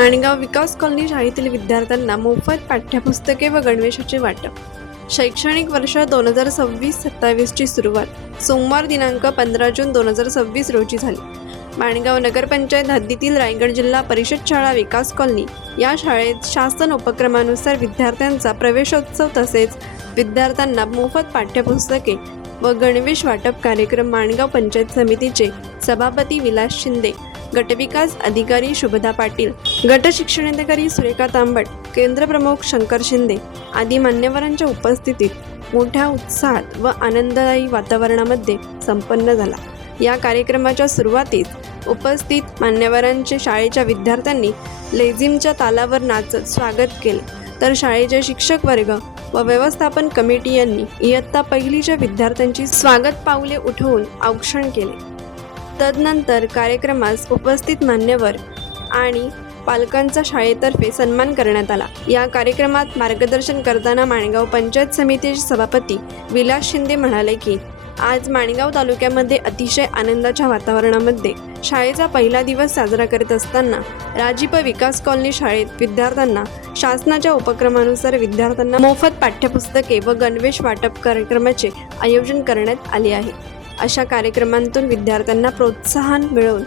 माणगाव विकास colony शाळेतील विद्यार्थ्यांना मोफत पाठ्यपुस्तके व गणवेशाचे वाटप. शैक्षणिक वर्ष 2026-27 ची सुरुवात सोमवार दिनांक 15 जून 2026 रोजी झाली. माणगाव नगरपंचायत हद्दीतील रायगड जिल्हा परिषद शाळा विकास कॉलनी या शाळेत शासन उपक्रमानुसार विद्यार्थ्यांचा प्रवेशोत्सव तसेच विद्यार्थ्यांना मोफत पाठ्यपुस्तके व गणवेश वाटप कार्यक्रम माणगाव पंचायत समितीचे सभापती विलास शिंदे, गटविकास अधिकारी शुभदा पाटील, गट शिक्षणाधिकारी सुरेखा तांबट, केंद्र प्रमुख शंकर शिंदे आदी मान्यवरांच्या उपस्थितीत मोठ्या उत्साहात व आनंददायी वातावरणामध्ये संपन्न झाला. या कार्यक्रमाच्या सुरुवातीस उपस्थित मान्यवरांचे शाळेच्या विद्यार्थ्यांनी लेझिमच्या तालावर नाचत स्वागत केले, तर शाळेचे शिक्षक वर्ग व व्यवस्थापन कमिटी यांनी इयत्ता पहिलीच्या विद्यार्थ्यांची स्वागत पाऊले उठवून औक्षण केले. तदनंतर कार्यक्रमास उपस्थित मान्यवर आणि पालकांचा शाळेतर्फे सन्मान करण्यात आला. या कार्यक्रमात मार्गदर्शन करताना माणगाव पंचायत समितीचे सभापती विलास शिंदे म्हणाले की आज माणगाव तालुक्यामध्ये अतिशय आनंदाच्या वातावरणामध्ये शाळेचा पहिला दिवस साजरा करत असताना राजीप विकास कॉलनी शाळेत विद्यार्थ्यांना शासनाच्या उपक्रमानुसार विद्यार्थ्यांना मोफत पाठ्यपुस्तके व गणवेश वाटप कार्यक्रमाचे आयोजन करण्यात आले आहे. अशा कार्यक्रमांतून विद्यार्थ्यांना प्रोत्साहन मिळवून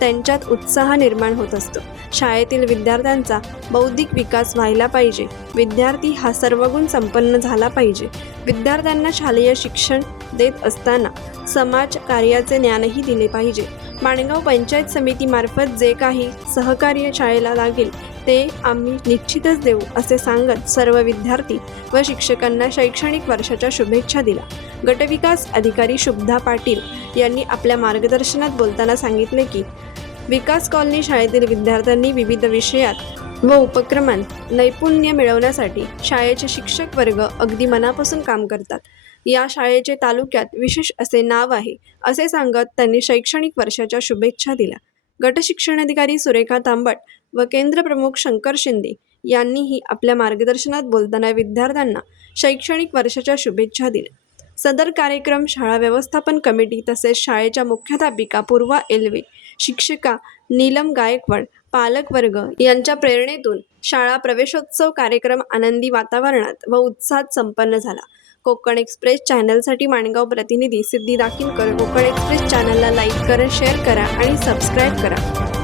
त्यांच्यात उत्साह निर्माण होत असतो. शाळेतील विद्यार्थ्यांचा बौद्धिक विकास व्हायला पाहिजे. विद्यार्थी हा सर्वगुण संपन्न झाला पाहिजे. विद्यार्थ्यांना शालेय शिक्षण देत असताना समाज कार्याचे ज्ञानही दिले पाहिजे. माणगाव पंचायत समितीमार्फत जे काही सहकार्य शाळेला लागेल ते आम्ही निश्चितच देऊ असे सांगत सर्व विद्यार्थी व शिक्षकांना शैक्षणिक वर्षाच्या शुभेच्छा दिल्या. गटविकास अधिकारी शुभदा पाटील यांनी आपल्या मार्गदर्शनात बोलताना सांगितले की विकास कॉलनी शाळेतील विद्यार्थ्यांनी विविध विषयात व उपक्रमांत नैपुण्य मिळवण्यासाठी शाळेचे शिक्षक वर्ग अगदी मनापासून काम करतात. या शाळेचे तालुक्यात विशेष असे नाव आहे असे सांगत त्यांनी शैक्षणिक वर्षाच्या शुभेच्छा दिल्या. गट शिक्षणाधिकारी सुरेखा तांबट व केंद्र प्रमुख शंकर शिंदे यांनीही आपल्या मार्गदर्शनात बोलताना विद्यार्थ्यांना शैक्षणिक वर्षाच्या शुभेच्छा दिल्या. सदर कार्यक्रम शाळा व्यवस्थापन कमिटी तसेच शाळेच्या मुख्याध्यापिका पूर्वा एल्वे, शिक्षिका नीलम गायकवाड, पालक वर्ग यांच्या प्रेरणेतून शाळा प्रवेशोत्सव कार्यक्रम आनंदी वातावरणात व उत्साहात संपन्न झाला. कोकण एक्सप्रेस चॅनलसाठी माणगाव प्रतिनिधी सिद्धी दाखिलकर. कोकण एक्सप्रेस चॅनलला लाईक करा, शेअर करा आणि सबस्क्राईब करा.